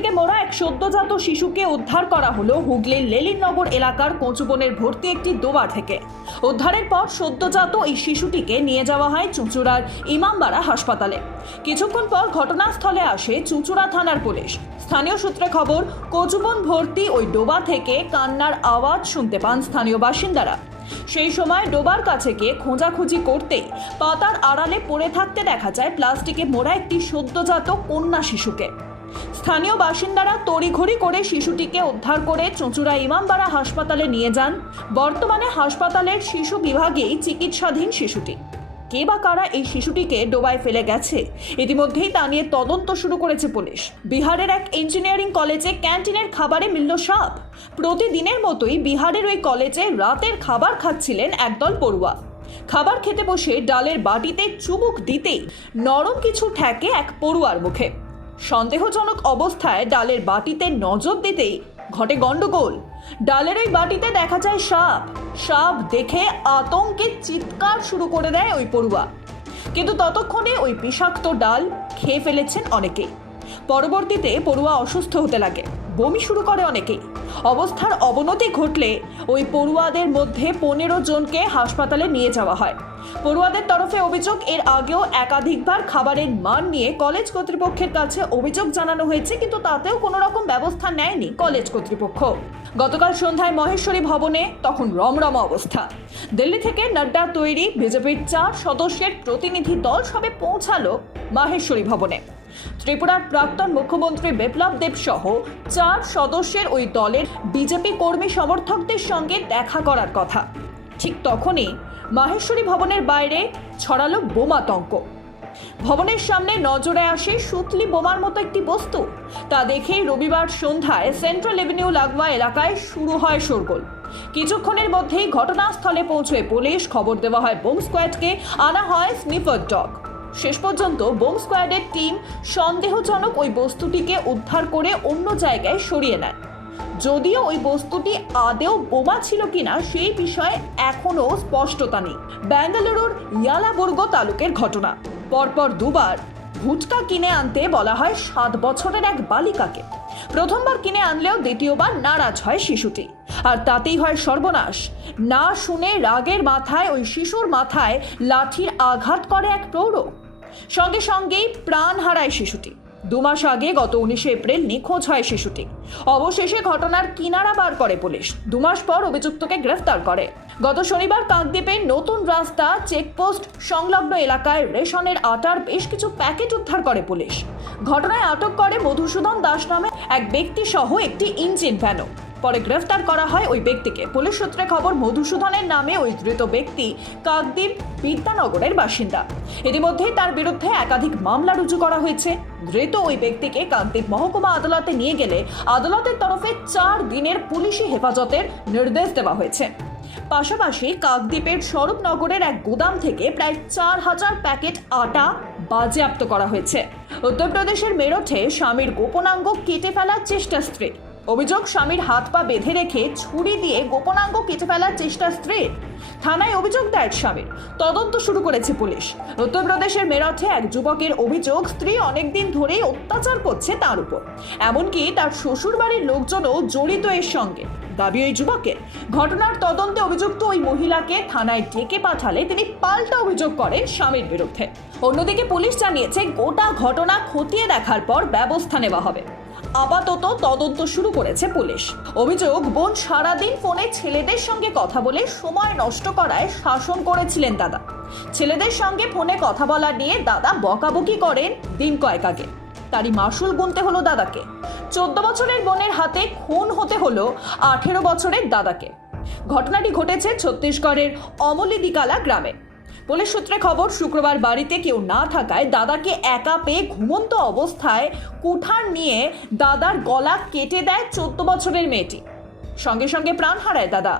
থেকে মোড়া এক সদ্যজাত শিশুকে উদ্ধার করা হলো হুগলির লেলিনগর এলাকার কচুবনের ভর্তি একটি ডোবা থেকে। উদ্ধারের পর সদ্যজাত এই শিশুটিকে নিয়ে যাওয়া হয় চুঁচুড়ার ইমামবাড়া হাসপাতালে। কিছুক্ষণ পর ঘটনাস্থলে আসে চুঁচুড়া থানার পুলিশ। স্থানীয় সূত্রে খবর, কচুবন ভর্তি ওই ডোবা থেকে কান্নার আওয়াজ শুনতে পান স্থানীয় বাসিন্দারা। সেই সময় ডোবার কাছে গিয়ে খোঁজাখুঁজি করতেই পাতার আড়ালে পড়ে থাকতে দেখা যায় প্লাস্টিকে মোড়া একটি সদ্যজাত কন্যা শিশুকে। স্থানীয় বাসিন্দারা তড়িঘড়ি করে শিশুটিকে উদ্ধার করে চুঁচুড়া ইমামবাড়া হাসপাতালে নিয়ে যান। বর্তমানে হাসপাতালের শিশু বিভাগেই চিকিৎসাধীন শিশুটি। কে বা কারা এই শিশুটিকে ডোবায় ফেলে গেছে? ইতিমধ্যেই তা নিয়ে তদন্ত শুরু করেছে পুলিশ। বিহারের এক ইঞ্জিনিয়ারিং কলেজে ক্যান্টিনের খাবারে মিলল সাপ। প্রতিদিনের মতোই বিহারের ওই কলেজে রাতের খাবার খাচ্ছিলেন একদল পড়ুয়া। খাবার খেতে বসে ডালের বাটিতে চুমুক দিতেই নরম কিছু ঠেকে এক পড়ুয়ার মুখে। সন্দেহজনক অবস্থায় ডালের বাটিতে নজর দিতেই ঘটে গন্ডগোল ডালের ওই বাটিতে দেখা যায় সাপ। সাপ দেখে আতঙ্কে চিৎকার শুরু করে দেয় ওই পড়ুয়া। কিন্তু ততক্ষণে ওই বিষাক্ত ডাল খেয়ে ফেলেছেন অনেকেই। পরবর্তীতে পড়ুয়া অসুস্থ হতে লাগে। বমি শুরু করে অনেকেই। অবস্থার অবনতি ঘটলে ওই পড়ুয়াদের মধ্যে পনেরো জনকে হাসপাতালে নিয়ে যাওয়া হয়। পড়ুয়াদের তরফে অভিযোগ, এর আগেও একাধিকবার খাবারের মান নিয়ে কলেজ কর্তৃপক্ষের কাছে অভিযোগ জানানো হয়েছে, কিন্তু তাতেও কোনো রকম ব্যবস্থা নেয়নি কলেজ কর্তৃপক্ষ। গতকাল সন্ধ্যায় মহেশ্বরী ভবনে তখন রমরম অবস্থা। দিল্লি থেকে নাড্ডা তৈরি বিজেপির চার সদস্যের প্রতিনিধি দল সবে পৌঁছালো মাহেশ্বরী ভবনে। ত্রিপুরার প্রাক্তন মুখ্যমন্ত্রী বিপ্লব দেব সহ চার সদস্যের ওই দলের বিজেপি কর্মী সমর্থকদের সঙ্গে দেখা করার কথা। ঠিক তখনই মাহেশ্বরী ভবনের বাইরে ছড়ালো বোমাতঙ্ক ভবনের সামনে নজরে আসে সুতলি বোমার মতো একটি বস্তু। তা দেখে রবিবার সন্ধ্যায় সেন্ট্রাল এভিনিউ লাগোয়া এলাকায় শুরু হয় শোরগোল। কিছুক্ষণের মধ্যেই ঘটনাস্থলে পৌঁছয় পুলিশ। খবর দেওয়া হয় বোম স্কোয়াডকে। আনা হয় স্নিফার ডগ। শেষ পর্যন্ত বোম স্কোয়াডের টিম সন্দেহজনক ওই বস্তুটিকে উদ্ধার করে অন্য জায়গায় সরিয়ে নেয়। যদিও ওই বস্তুটি আদেও বোমা ছিল কিনা সেই বিষয়ে এখনও স্পষ্টতা নেই। ব্যাঙ্গালুরুর ইয়ালাবুর্গ তালুকের ঘটনা। পরপর দুবার ভুটকা কিনে আনতে বলা হয় সাত বছরের এক বালিকাকে। প্রথমবার কিনে আনলেও দ্বিতীয়বার নারাজ হয় শিশুটি। আর তাতেই হয় সর্বনাশ। না শুনে রাগের মাথায়, ওই শিশুর মাথায় লাঠির আঘাত করে এক প্রৌঢ়। সঙ্গে সঙ্গেই প্রাণ হারায় শিশুটি। দু মাস আগে গত উনিশে এপ্রিল নিখোঁজ হয় শিশুটি। অবশেষে ঘটনার কিনারা বার করে পুলিশ। দু মাস পর অভিযুক্তকে গ্রেফতার করে। গত শনিবার কাকদ্বীপে নতুন রাস্তা চেকপোস্ট সংলগ্ন এলাকায় রেশনের আটার বেশ কিছু প্যাকেট উদ্ধার করে পুলিশ। ঘটনায় আটক করে মধুসূদন দাস নামে এক ব্যক্তি সহ একটি ইঞ্জিন ভ্যানও। পরে গ্রেফতার করা হয় ওই ব্যক্তিকে। পুলিশ সূত্রে খবর, মধুসূদনের নামে ওই ধৃত ব্যক্তি কাকদ্বীপ বিদ্যানগরের বাসিন্দা। ইতিমধ্যেই তার বিরুদ্ধে একাধিক মামলা রুজু করা হয়েছে। ধৃত ওই ব্যক্তিকে কাকদ্বীপ মহকুমা আদালতে নিয়ে গেলে আদালতের তরফে চার দিনের পুলিশি হেফাজতের নির্দেশ দেওয়া হয়েছে। পাশাপাশি কাকদ্বীপের স্বরূপনগরের এক গুদাম থেকে প্রায় চার হাজার প্যাকেট আটা বাজেয়াপ্ত করা হয়েছে। উত্তরপ্রদেশের মেরঠে স্বামীর গোপনাঙ্গ কেটে ফেলার চেষ্টা স্ত্রী। অভিযোগ, স্বামীর হাত পা বেঁধে রেখে ছুরি দিয়ে গোপনাঙ্গ কেটে ফেলার চেষ্টা স্ত্রীর থানায় অভিযোগ দেয় স্বামীর। তদন্ত শুরু করেছে পুলিশ। উত্তরপ্রদেশের মেরঠে এক যুবকের অভিযোগ, স্ত্রী অনেকদিন ধরেই অত্যাচার করছে তার উপর। এমনকি তার শ্বশুর বাড়ির লোকজনও জড়িত এর সঙ্গে। দাবি ওই যুবকের। ঘটনার তদন্তে অভিযুক্ত ওই মহিলাকে থানায় ডেকে পাঠালে তিনি পাল্টা অভিযোগ করেন স্বামীর বিরুদ্ধে। অন্যদিকে পুলিশ জানিয়েছে, গোটা ঘটনা খতিয়ে দেখার পর ব্যবস্থা নেওয়া হবে। আপাতত তদন্ত শুরু করেছে পুলিশ। অভিযোগ, বোন সারাদিন ফোনে ছেলেদের সঙ্গে কথা বলে সময় নষ্ট করায় শাসন করেছিলেন দাদা। ছেলেদের সঙ্গে ফোনে কথা বলা নিয়ে দাদা বকাবকি করেন দিন কয়েক আগে। তারই মাসুল গুনতে হলো দাদাকে। চোদ্দ বছরের বোনের হাতে খুন হতে হলো আঠেরো বছরের দাদাকে। ঘটনাটি ঘটেছে ছত্তিশগড়ের অমলিদিকালা গ্রামে। পুলিশ সূত্রে খবর, শুক্রবার বাড়িতে কেউ না থাকায় দাদাকে একা পেয়ে ঘুমন্ত অবস্থায় কুঠার নিয়ে দাদার গলা কেটে দেয় চোদ্দ বছরের মেয়েটি। সঙ্গে সঙ্গে প্রাণ হারায় দাদা।